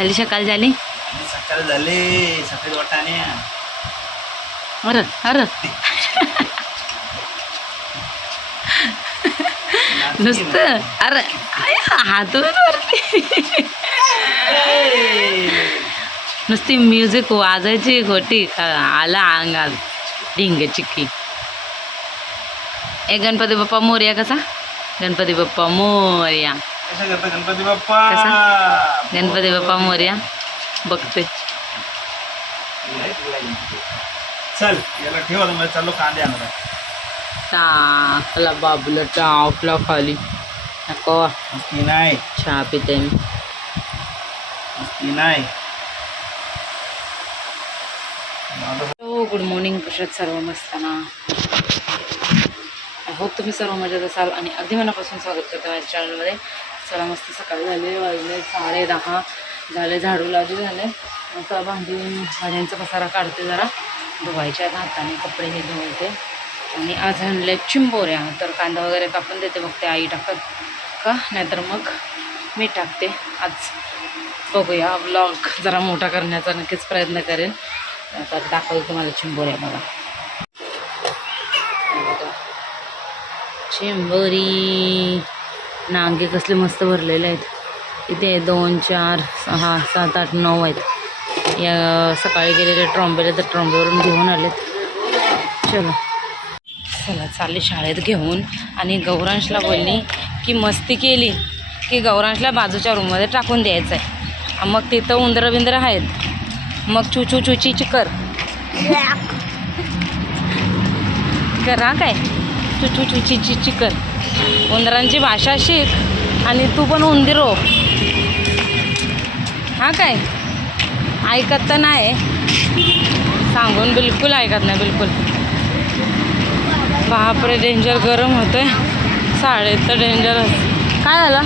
झाली सकाळ झाली. सकाळ झाले सफेद वाटाणे. अरे अरे नुसतं अरे हात वरती नुसती म्युझिक वाजायची गोटी आला अंगात ढिंग चिक्की. ए गणपती बाप्पा मोरया कसा? गणपती बाप्पा मोरया कसा करता गणपती बाप्पा? कसा? गणपती बाप्पा मोरया बघते. चल याला ठेवा तुम्ही, चाललो कांदे आणा. टाकला बाबूला टाकला खाली. नको मस्ती नाही, चहा पिते मी. मस्ती नाही. Good morning. कशात सर्व मस्त ना? आय होप तुम्ही सर्व मजेत असाल आणि अगदी मनापासून स्वागत करते माझ्या चॅनलमध्ये. चला मस्त सकाळी झाले, वाजले 10:30 झाले, झाडू लावली झाले. आता भांड्यांचा पसारा काढते, जरा धुवायच्या हाताने कपडे हे धुवते. आणि आज आणले चिंबोऱ्या, तर कांदा वगैरे कापून देते, बघते आई टाकत का नाहीतर मग मी टाकते. आज बघूया, ब्लॉग जरा मोठा करण्याचा नक्कीच प्रयत्न करेन. तर दाखवते तुम्हाला चिंबोऱ्या. बघा चिंबोरी नांगे कसले मस्त भरलेले आहेत. इथे 2, 4, 6, 7, 8, 9 आहेत. या सकाळी गेलेले ट्रॉम्बेले, तर ट्रॉम्बेवरून घेऊन आलेत. चला चला चालले शाळेत घेऊन. आणि गौरांशला बोलली की मस्ती केली की गौरांशला बाजूच्या रूममध्ये टाकून द्यायचं आहे. मग तिथं उंदरं बिंदरं आहेत, मग चुचू चुची चिकर करा काय चुचू चुची चिकर. उंदरांची भाषा शिक आणि तू पण उंदीर हो. हा काय ऐकत तर नाही, सांगून बिलकुल ऐकत नाही, बिलकुल. बापरे डेंजर गरम होतंय. शाळेत तर डेंजरच. काय झालं?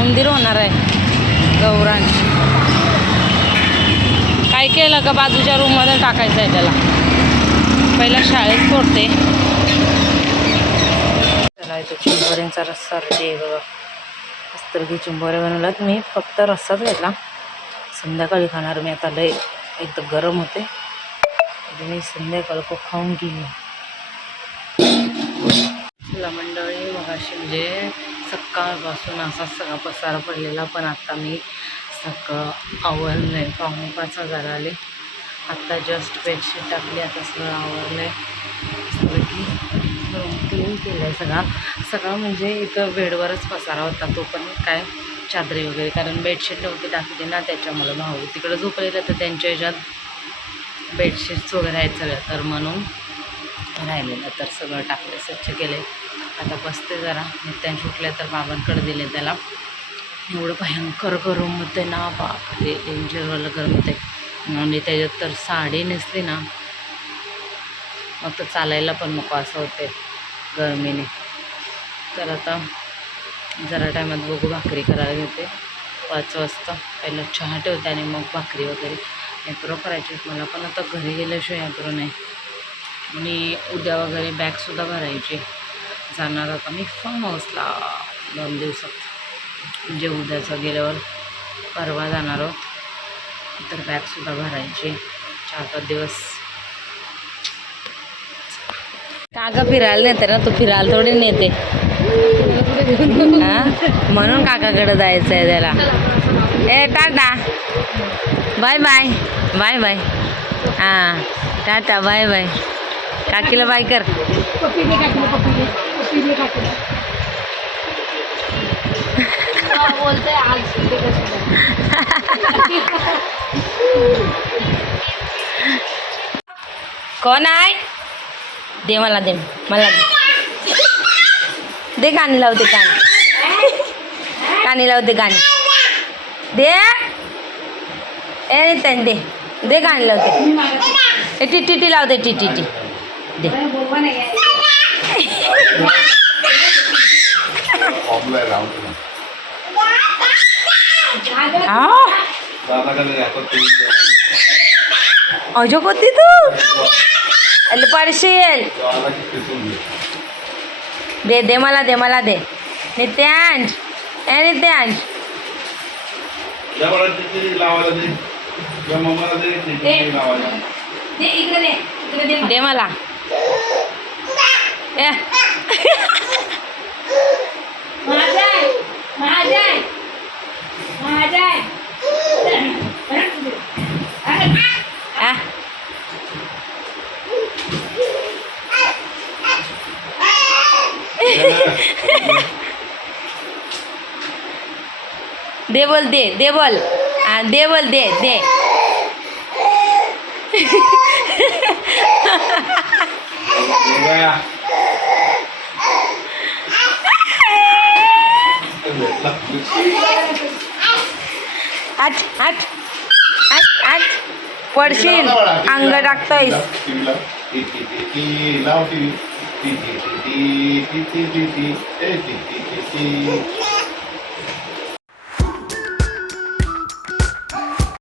उंदीर होणार आहे गौरांश. काय केलं का बाजूच्या रूममध्ये टाकायचं आहे त्याला. पहिला शाळेत सोडते. त्याला इथं चिंबोऱ्यांचा रस्सा रेडी आहे बघा. मस्तपैकी चिंबोऱ्या बनवल्यात. मी फक्त रस्साच घेतला, संध्याकाळी खाणार मी. आता लय एकदम गरम होते, मी संध्याकाळ को खाऊन घेईन. चला मंडळी, मगाशी म्हणजे सकाळपासून असा सगळा पसारा पडलेला, पण आत्ता मी सगळं आवरलं आहे. 5:45 आले. आत्ता जस्ट बेडशीट टाकली, आता सगळं आवरलं आहे. रूम क्लीन केलं आहे सगळं म्हणजे इथं बेडवरच पसारा होता, तो पण काय चादरी वगैरे, कारण बेडशीट नव्हती टाकली ना, त्याच्यामुळे भाऊ तिकडं झोपलेलं, तर त्यांच्या ह्याच्यात बेडशीट्स वगैरे आहेत सगळं, तर म्हणून राहिलेलं. तर सगळं टाकलं, स्वच्छ केले. आता बसते जरा. नित्यान सुटल्या तर बाबांकडे दिले त्याला. एवढं भयंकर गरम होते ना, बाप रे डेंजरवालं गरम होते. आणि त्याच्यात तर साडी नेसली ना, मग तर चालायला पण नको असं होते गरमीने. तर आता जरा टायमात बघू, भाकरी करायला घेते 5 वाजता. पहिलं चहा ठेवते आणि मग भाकरी वगैरे ॲप्रो करायची मला. पण आता घरी गेल्याशिवाय ॲप्रो नाही. मी उद्या वगैरे बॅगसुद्धा भरायची. जाणार आता मी फार्म हाऊसला 2 दिवसात, म्हणजे उद्याचं गेल्यावर परवा जाणार आहोत. तर बॅगसुद्धा भरायची 4-5 दिवस. काका फिरायला नेते ना, तू फिरायला थोडी नेते. हां म्हणून काकाकडे जायचं आहे त्याला. ए tata bye bye bye bye. हां टाटा बाय बाय. काकीला बाय कर. कोण आहे? दे मला, दे मला, दे गाणी लावते, गाणी लावते, गाणी दे. ए त्यांनी दे, दे गाणी लावते. टी टी टी लावते, टी टी टी दे. अजो कोती तू अल्ले पडशील. दे दे मला, दे मला, दे. नित्यांश, ए नित्यांश त्या मला तिथे लावायला दे किंवा मम्माला दे तिथे लावायला. दे मला ए. आ. दे बोल दे बोल दे बोल दे. बघा. आठ आठ आठ आठ पडशील अंग टाकतोय. लाव टीव्ही.